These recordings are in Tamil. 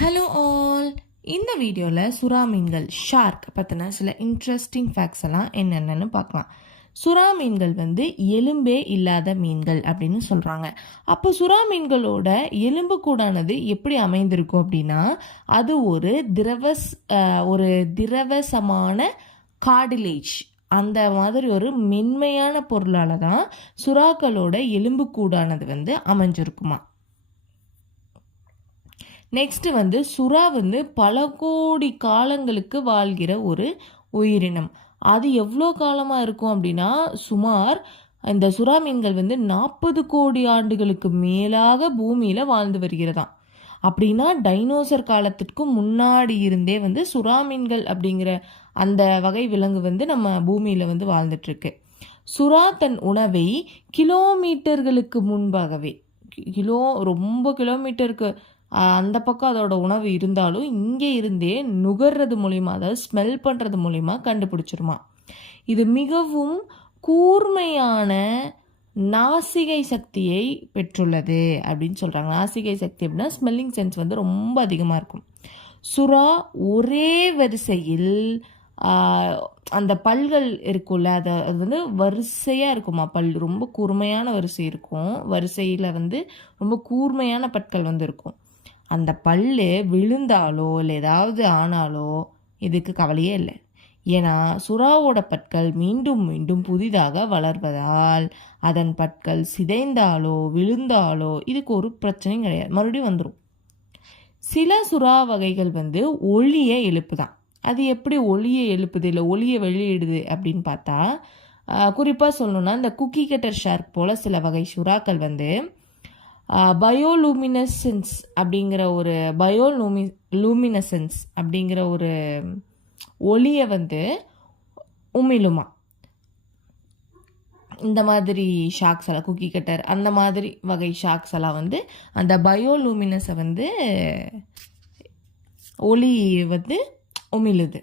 Hello all. இந்த வீடியோவில் சுறா மீன்கள் ஷார்க் பற்றின சில இன்ட்ரெஸ்டிங் ஃபேக்ட்ஸ் எல்லாம் என்னென்னு பார்க்கலாம். சுறா மீன்கள் எலும்பே இல்லாத மீன்கள் அப்படின்னு சொல்கிறாங்க. அப்போ சுறா மீன்களோட எலும்பு கூடானது எப்படி அமைந்திருக்கும் அப்படின்னா, அது ஒரு திரவசமான கார்டிலேஜ், அந்த மாதிரி ஒரு மென்மையான பொருளால் தான் சுறாக்களோட எலும்பு கூடானது அமைஞ்சிருக்குமா. நெக்ஸ்ட்டு சுறா பல கோடி காலங்களுக்கு வாழ்கிற ஒரு உயிரினம். அது எவ்வளோ காலமாக இருக்கும் அப்படின்னா, சுமார் இந்த சுறா மீன்கள் 40 கோடி ஆண்டுகளுக்கு மேலாக பூமியில் வாழ்ந்து வருகிறதாம். அப்படின்னா டைனோசர் காலத்திற்கு முன்னாடி இருந்தே சுறா மீன்கள் அப்படிங்கிற அந்த வகை விலங்கு நம்ம பூமியில் வாழ்ந்துட்டுருக்கு. சுறா தன் உணவை கிலோமீட்டர்களுக்கு முன்பாகவே, ரொம்ப கிலோமீட்டருக்கு அந்த பக்கம் அதோட உணவு இருந்தாலும் இங்கே இருந்தே நுகர்றது மூலிமா, அதாவது ஸ்மெல் பண்ணுறது மூலிமா கண்டுபிடிச்சிருமா. இது மிகவும் கூர்மையான நாசிகை சக்தியை பெற்றுள்ளது அப்படின்னு சொல்கிறாங்க. நாசிகை சக்தி அப்படின்னா ஸ்மெல்லிங் சென்ஸ் ரொம்ப அதிகமாக இருக்கும். சுறா ஒரே வரிசையில் அந்த பல்கள் இருக்கும்ல, அது வரிசையாக இருக்குமா. பல் ரொம்ப கூர்மையான வரிசை இருக்கும். வரிசையில் ரொம்ப கூர்மையான பற்கள் இருக்கும். அந்த பல் விழுந்தாலோ இல்லை ஏதாவது ஆனாலோ இதுக்கு கவலையே இல்லை. ஏன்னா சுறாவோட பற்கள் மீண்டும் மீண்டும் புதிதாக வளர்வதால் அதன் பற்கள் சிதைந்தாலோ விழுந்தாலோ இதுக்கு ஒரு பிரச்சனையும் கிடையாது, மறுபடியும் வந்துடும். சில சுறா வகைகள் ஒளியை எழுப்புதான். அது எப்படி ஒளியை எழுப்புது இல்லை ஒளியை வெளியிடுது அப்படின்னு பார்த்தா, குறிப்பாக சொல்லணும்னா இந்த குக்கி கட்டர் ஷார்க் போல் சில வகை சுறாக்கள் பயோலூமினசன்ஸ் அப்படிங்கிற ஒரு ஒளியை உமிழுமா. இந்த மாதிரி ஷார்க்ஸ் எல்லாம், குக்கி கட்டர் அந்த மாதிரி வகை ஷார்க்ஸ் எல்லாம் அந்த பயோலூமினஸை ஒளி உமிழுது.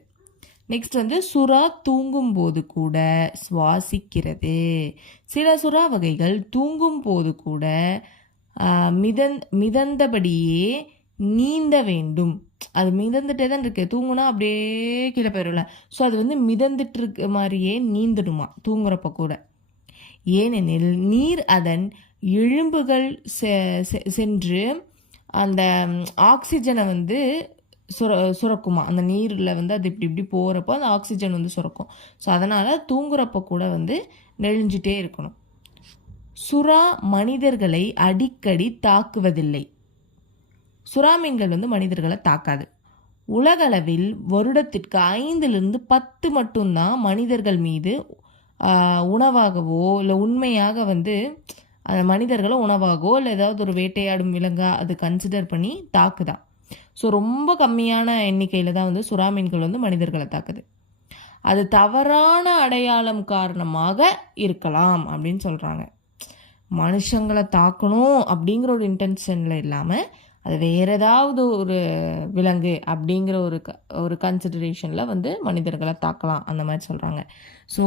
நெக்ஸ்ட் சுறா தூங்கும் போது கூட சுவாசிக்கிறது. சில சுறா வகைகள் தூங்கும் போது கூட மிதந்தபடியே நீந்த வேண்டும். அது மிதந்துட்டே தான் இருக்கு, தூங்குனா அப்படியே கீழே போயிடல. ஸோ அது மிதந்துட்டு இருக்க மாதிரியே நீந்துடுமா தூங்குறப்ப கூட. ஏனெனில் நீர் அதன் எலும்புகள் சென்று அந்த ஆக்சிஜனை சுரக்குமா. அந்த நீரில் அது இப்படி போகிறப்போ அந்த ஆக்சிஜன் சுரக்கும். ஸோ அதனால் தூங்குறப்ப கூட நெளிஞ்சிட்டே இருக்கணும். சுறா மனிதர்களை அடிக்கடி தாக்குவதில்லை. சுறா மீன்கள் மனிதர்களை தாக்காது. உலகளவில் வருடத்திற்கு 5லிருந்து 10 மட்டும்தான் மனிதர்கள் மீது உணவாகவோ இல்லை உண்மையாக அந்த மனிதர்களை உணவாகவோ இல்லை ஏதாவது ஒரு வேட்டையாடும் விலங்கா அது கன்சிடர் பண்ணி தாக்குதான். ஸோ ரொம்ப கம்மியான எண்ணிக்கையில் தான் சுறா மீன்கள் மனிதர்களை தாக்குது. அது தவறான அடையாளம் காரணமாக இருக்கலாம் அப்படின்னு சொல்கிறாங்க. மனுஷங்களை தாக்கணும் அப்படிங்கிற ஒரு இன்டென்ஷனில் இல்லாமல் அது வேறு ஏதாவது ஒரு விலங்கு அப்படிங்கிற ஒரு கன்சிடரேஷனில் மனிதர்களை தாக்கலாம் அந்த மாதிரி சொல்கிறாங்க. ஸோ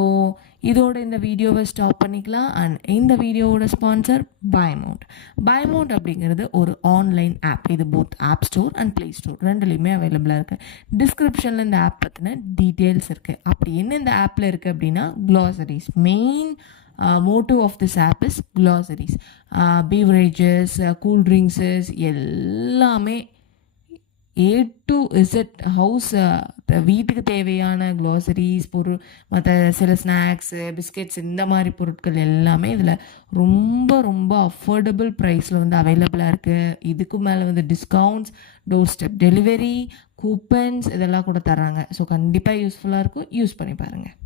இதோட இந்த வீடியோவை ஸ்டாப் பண்ணிக்கலாம். அண்ட் இந்த வீடியோவோட ஸ்பான்சர் பைமவுண்ட் அப்படிங்கிறது ஒரு ஆன்லைன் ஆப். இது both app store and play store ரெண்டுலேயுமே அவைலபிளாக இருக்குது. டிஸ்கிரிப்ஷனில் இந்த ஆப் பற்றின டீட்டெயில்ஸ் இருக்குது. அப்படி என்ன இந்த ஆப்பில் இருக்குது அப்படின்னா, groceries. Main motto of this app is glossaries. Beverages, cool drinks எல்லாமே A to Z ஹவுஸ் வீட்டுக்கு தேவையான க்ளாசரிஸ் பொருள், மற்ற சில ஸ்நாக்ஸு, பிஸ்கெட்ஸ், இந்த மாதிரி பொருட்கள் எல்லாமே இதில் ரொம்ப ரொம்ப அஃபோர்டபுள் ப்ரைஸில் அவைலபிளாக இருக்குது. இதுக்கு மேலே discounts, door step delivery, coupons இதெல்லாம் கூட தராங்க. ஸோ கண்டிப்பாக யூஸ்ஃபுல்லாக இருக்கும். யூஸ் பண்ணி பாருங்கள்.